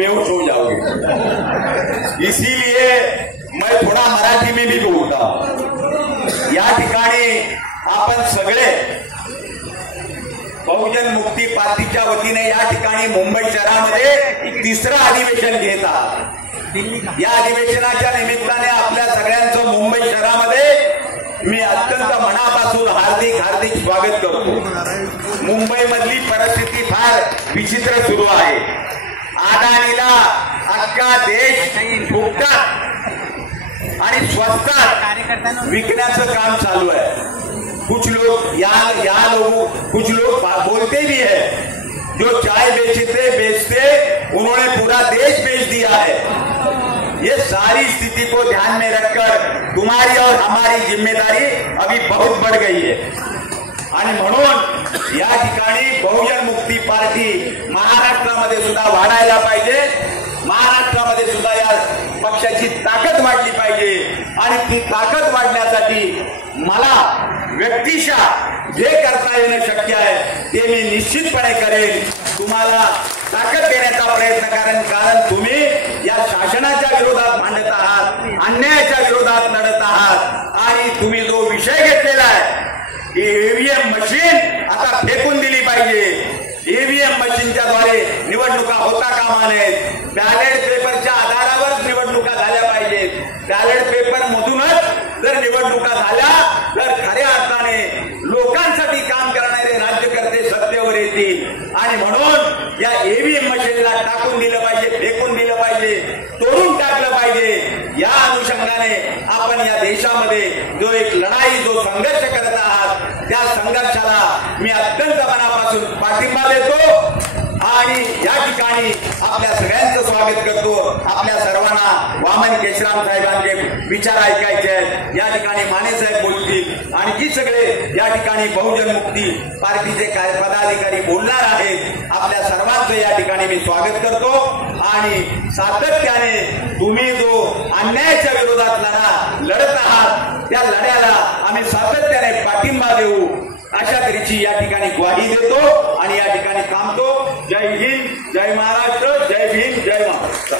बेहोश हो जाओगे। इसीलिए मैं थोड़ा मराठी में भी बोलता हूं। या ठिकाणी आपण सगळे बहुजन मुक्ती पार्टीच्या वतीने या ठिकाणी मुंबई शहरामध्ये तिसरं अधिवेशन घेत आहात। या अधिवेशनाच्या निमित्ताने आपल्या सगळ्यांचं मुंबई शहरामध्ये मी अत्यंत मनापासून हार्दिक स्वागत करतो। मुंबई मधली परिस्थिती फार विचित्र सुरू आहे। अदानीला अख्खा देश फुकटात आणि स्वस्तात विकण्याचं काम चालू है। कुछ लोग कुछ लोग बोलते भी है, जो चाय बेचते उन्होंने पूरा देश बेच दिया है। ये सारी स्थिति को ध्यान में रखकर तुम्हारी और हमारी जिम्मेदारी अभी बहुत बढ़ गई है आणि म्हणून या ठिकाणी बहुजन मुक्ती पार्टी महाराष्ट्रामध्ये सुद्धा वाढायला पाहिजे। महाराष्ट्रामध्ये सुद्धा या पक्षाची ताकद वाढली पाहिजे आणि ती ताकद वाढण्यासाठी मला व्यक्तिशः जे करता येणं शक्य आहे ते मी निश्चितपणे करेन। तुम्हाला ताकद देण्याचा प्रयत्न करेन, कारण तुम्ही या शासनाच्या विरोधात मांडत आहात, अन्यायाच्या विरोधात लढत आहात आणि तुम्ही जो विषय घेतलेला आहे ईव्हीएम मशीन आता फेकून दिली पाहिजे। ईव्हीएम मशीनच्या द्वारे निवडणुका होता कामा नयेत। बॅलेट पेपरच्या आधारावर निवडणुका झाल्या पाहिजेत। बॅलेट पेपर मधूनच जर निवडणुका झाल्या तर खऱ्या अर्थाने लोकांसाठी काम करणारे राज्यकर्ते सत्तेवर येतील आणि म्हणून या ईव्हीएम मशीनला टाकून दिलं पाहिजे, फेकून दिलं पाहिजे, तोडून टाकलं पाहिजे। या अनुषंगाने आपण या देशामध्ये जो एक लढाई जो संघर्ष करत आहात त्या संघर्षाला मी अत्यंत मनापासून पाठिंबा देतो आणि या ठिकाणी आपल्या सगळ्यांचं स्वागत करतो। आपल्या सर्वांना वामन केशराम साहेबांचे विचार ऐकायचे आहेत। या ठिकाणी माने साहेब बोलतील आणि जी सगळे या ठिकाणी बहुजन मुक्ती पार्टीचे पदाधिकारी बोलणार आहेत आपल्या सर्वांचं या ठिकाणी मी स्वागत करतो आणि सातत्याने तुम्ही जो अन्यायाच्या विरोधात लढत आहात त्या लढ्याला आम्ही सातत्याने पाठिंबा देऊ अशा तऱ्हेची या ठिकाणी ग्वाही देतो आणि या ठिकाणी थांबतो। जय हिंद, जय महाराष्ट्र, जय भीम, जय महाराष्ट्र।